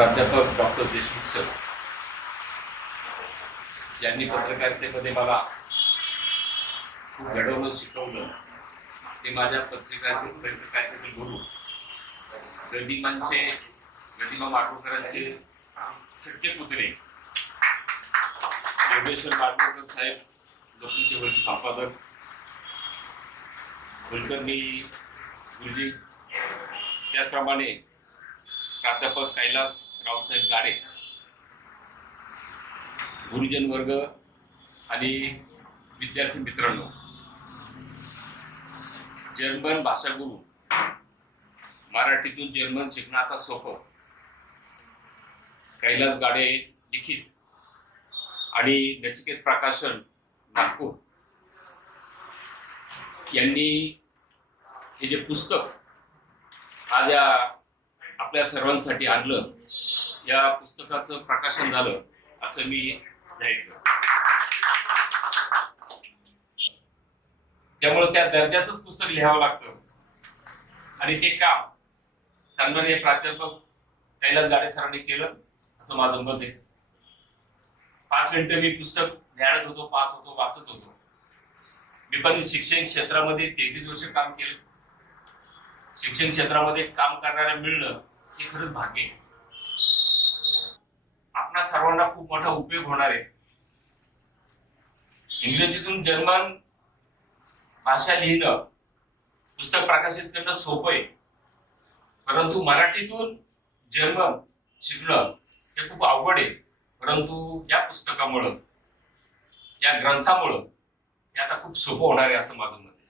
प्राध्यापक doctor Deshmukh sir. ज्यांनी पत्रकारितेमध्ये मला घडवणं शिकवलं ते माझ्या पत्रिकातील पत्रकारितेतील गुरु गदिमांचे गदिमा माडगूळकरांचे सख्खे पुतणे योगेश्वर माडगूळकर साहेब लोकमतचे वरील संपादक कुलकर्णी गुरुजी त्याचप्रमाणे प्राध्यापक कैलास रावसाहेब गाडे गुरुजन वर्ग आणि विद्यार्थी मित्रांनो जर्मन भाषा गुरु मराठीतून जर्मन शिकणं आता सोपं. कैलास गाडे लिखित आणि नचिकेत प्रकाशन नागपूर. यांनी हे जे पुस्तक माझ्या आपल्या सर्वांसाठी आणलं. या पुस्तकाचं प्रकाशन झालं असं मी जाहीर करतो. त्यामुळे त्या दर्जाचंच पुस्तक लिहावं लागतं. आणि ते काम सन्मान्य प्राध्यापक कैलास गाडे सरांनी केलं असं माझं मत आहे. पाच मिनिटं मी पुस्तक ध्यानात होतो पाहत होतो वाचत होतो. मी पण शिक्षण क्षेत्रामध्ये तेहतीस वर्ष काम केलं. शिक्षण क्षेत्रामध्ये काम करणाऱ्या मिळणं हे खरंच भाग्य आहे. आपणा सर्वांना खूप मोठा उपयोग होणार आहे. इंग्रजीतून जर्मन भाषा लिहिणं पुस्तक प्रकाशित करणं सोपं आहे. परंतु मराठीतून जर्मन शिकणं हे खूप अवघड आहे. परंतु या पुस्तकामुळं या ग्रंथामुळं हे आता खूप सोपं होणार आहे असं माझं मत आहे.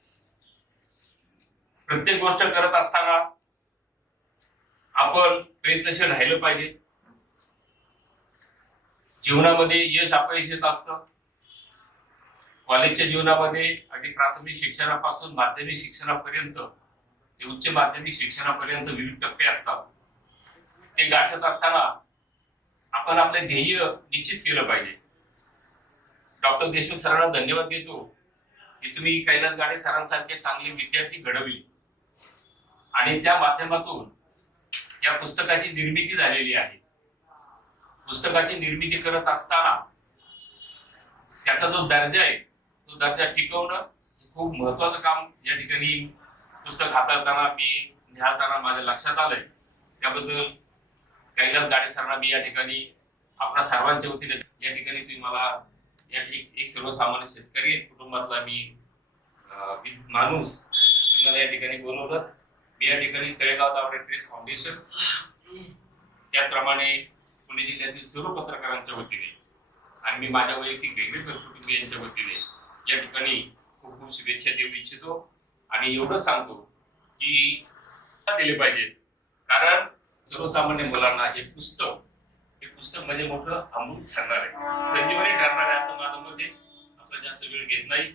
प्रत्येक गोष्ट करत असताना आपण प्रयत्नशील राहिलं पाहिजे. जीवनामध्ये यश अपयश येत असतं. कॉलेजच्या जीवनामध्ये अगदी प्राथमिक शिक्षणापासून माध्यमिक शिक्षणापर्यंत ते उच्च माध्यमिक शिक्षणापर्यंत विविध टप्पे असतात. ते गाठत असताना आपण आपले ध्येय निश्चित केलं पाहिजे. डॉक्टर देशमुख सरांना धन्यवाद देतो की तुम्ही कैलास गाडे सरांसारखे चांगले विद्यार्थी घडवले. आणि त्या माध्यमातून या पुस्तकाची निर्मिती झालेली आहे. पुस्तकाची निर्मिती करत असताना त्याचा जो दर्जा आहे तो दर्जा टिकवणं खूप महत्वाचं काम या ठिकाणी पुस्तक हाताळताना मी निहाळताना माझ्या लक्षात आलंय. त्याबद्दल कैलास गाडे सरांना मी या ठिकाणी आपल्या सर्वांच्या वतीने या ठिकाणी तुम्ही मला या एक एक सर्वसामान्य शेतकरी कुटुंबातला मी माणूस तुम्हाला या ठिकाणी बोलवलं. मी या ठिकाणी तळेगाव दावडे प्रेस फाउंडेशन त्याचप्रमाणे पुणे जिल्ह्यातील सर्व पत्रकारांच्या वतीने आणि मी माझ्या वैयक्तिक वेगवेगळ्या कुटुंबियांच्या वतीने या ठिकाणी खूप खूप शुभेच्छा देऊ इच्छितो. आणि एवढं सांगतो की दिले पाहिजेत. कारण सर्वसामान्य मुलांना हे पुस्तक हे पुस्तक म्हणजे मोठं अमृत ठरणार आहे. संजीवनी ठरणार आहे असं माझं मत आहे. आपला जास्त वेळ घेत नाही.